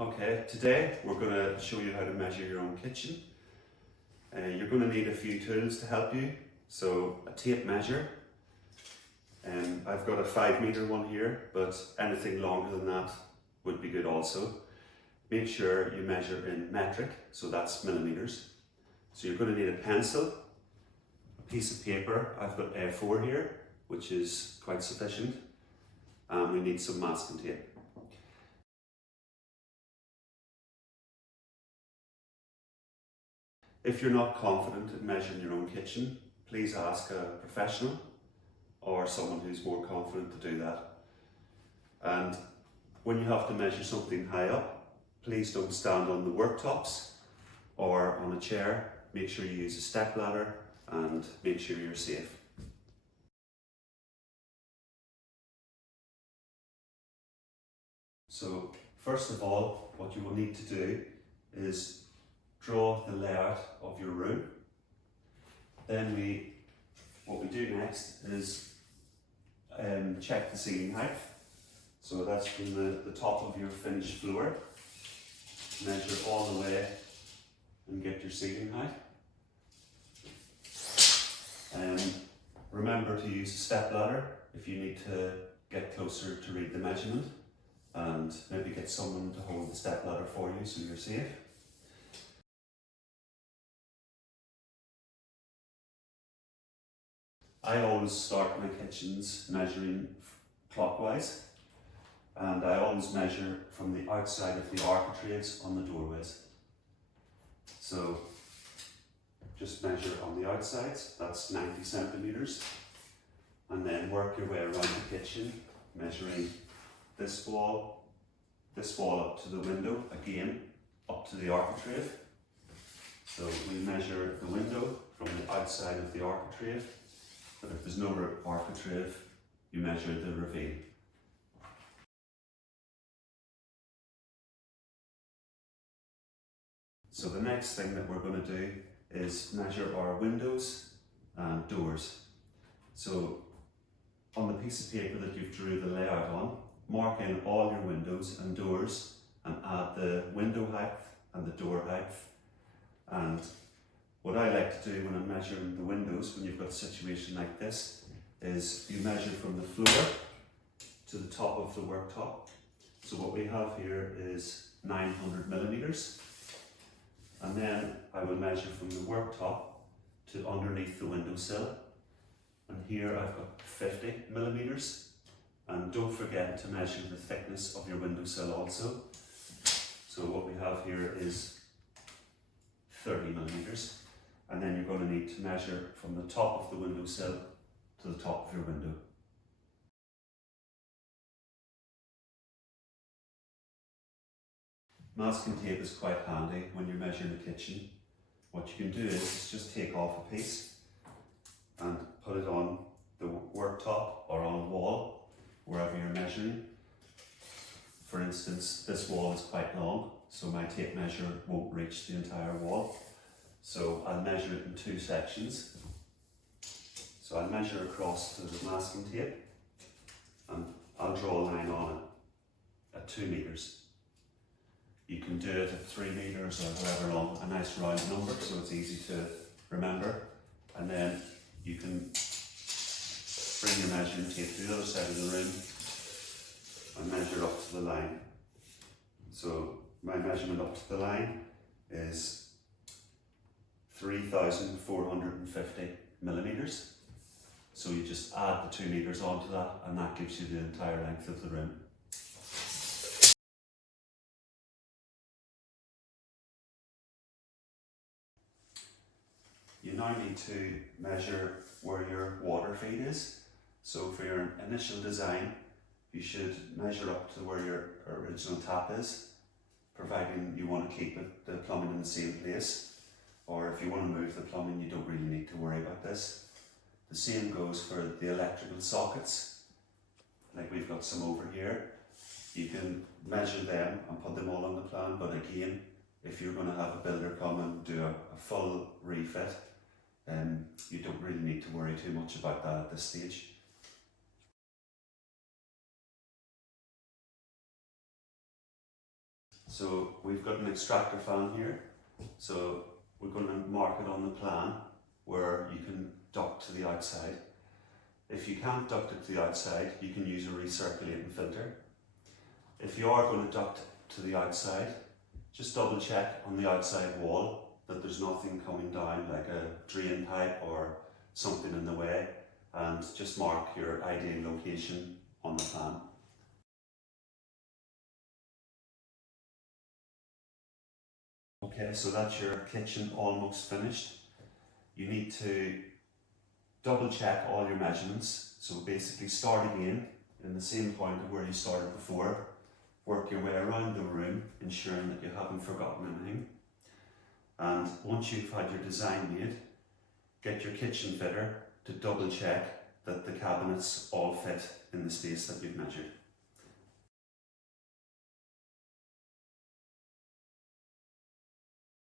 Okay, today we're going to show you how to measure your own kitchen. You're going to need a few tools to help you. So a tape measure, I've got a 5 meter one here, but anything longer than that would be good also. Make sure you measure in metric, so that's millimeters. So you're going to need a pencil, a piece of paper. I've got A4 here, which is quite sufficient, and we need some masking tape. If you're not confident in measuring your own kitchen, please ask a professional or someone who's more confident to do that. And when you have to measure something high up, please don't stand on the worktops or on a chair. Make sure you use a step ladder and make sure you're safe. So first of all, what you will need to do is draw the layout of your room. Then what we do next is check the ceiling height. So that's from the top of your finished floor. Measure all the way and get your ceiling height. Remember to use a step ladder if you need to get closer to read the measurement, and maybe get someone to hold the step ladder for you so you're safe. I always start my kitchens measuring clockwise, and I always measure from the outside of the architraves on the doorways. So just measure on the outsides, that's 90 centimeters, and then work your way around the kitchen, measuring this wall up to the window, again up to the architrave. So we measure the window from the outside of the architrave. But if there's no architrave, you measure the reveal. So the next thing that we're going to do is measure our windows and doors. So on the piece of paper that you've drew the layout on, mark in all your windows and doors and add the window height and the door height. And what I like to do when I'm measuring the windows, when you've got a situation like this, is you measure from the floor to the top of the worktop. So what we have here is 900 millimeters. And then I will measure from the worktop to underneath the windowsill. And here I've got 50 millimeters. And don't forget to measure the thickness of your windowsill also. So what we have here is 30 millimeters. And then you're going to need to measure from the top of the windowsill to the top of your window. Masking tape is quite handy when you're measuring the kitchen. What you can do is just take off a piece and put it on the worktop or on a wall, wherever you're measuring. For instance, this wall is quite long, so my tape measure won't reach the entire wall. So I'll measure it in 2 sections. So I'll measure across to the masking tape, and I'll draw a line on it at 2 meters. You can do it at 3 meters or however long, a nice round number so it's easy to remember. And then you can bring your measuring tape to the other side of the room and measure up to the line. So my measurement up to the line is 3,450 millimeters. So you just add the 2 meters onto that, and that gives you the entire length of the room. You now need to measure where your water feed is. So for your initial design, you should measure up to where your original tap is, providing you want to keep the plumbing in the same place. Or if you want to move the plumbing, you don't really need to worry about this. The same goes for the electrical sockets. Like we've got some over here. You can measure them and put them all on the plan, but again, if you're going to have a builder come and do a full refit, you don't really need to worry too much about that at this stage. So we've got an extractor fan here, so we're going to mark it on the plan where you can duct to the outside. If you can't duct it to the outside, you can use a recirculating filter. If you are going to duct to the outside, just double check on the outside wall that there's nothing coming down like a drain pipe or something in the way, and just mark your ideal location on the plan. Okay, so that's your kitchen almost finished. You need to double check all your measurements. So basically start again in the same point of where you started before. Work your way around the room, ensuring that you haven't forgotten anything. And once you've had your design made, get your kitchen fitter to double check that the cabinets all fit in the space that you've measured.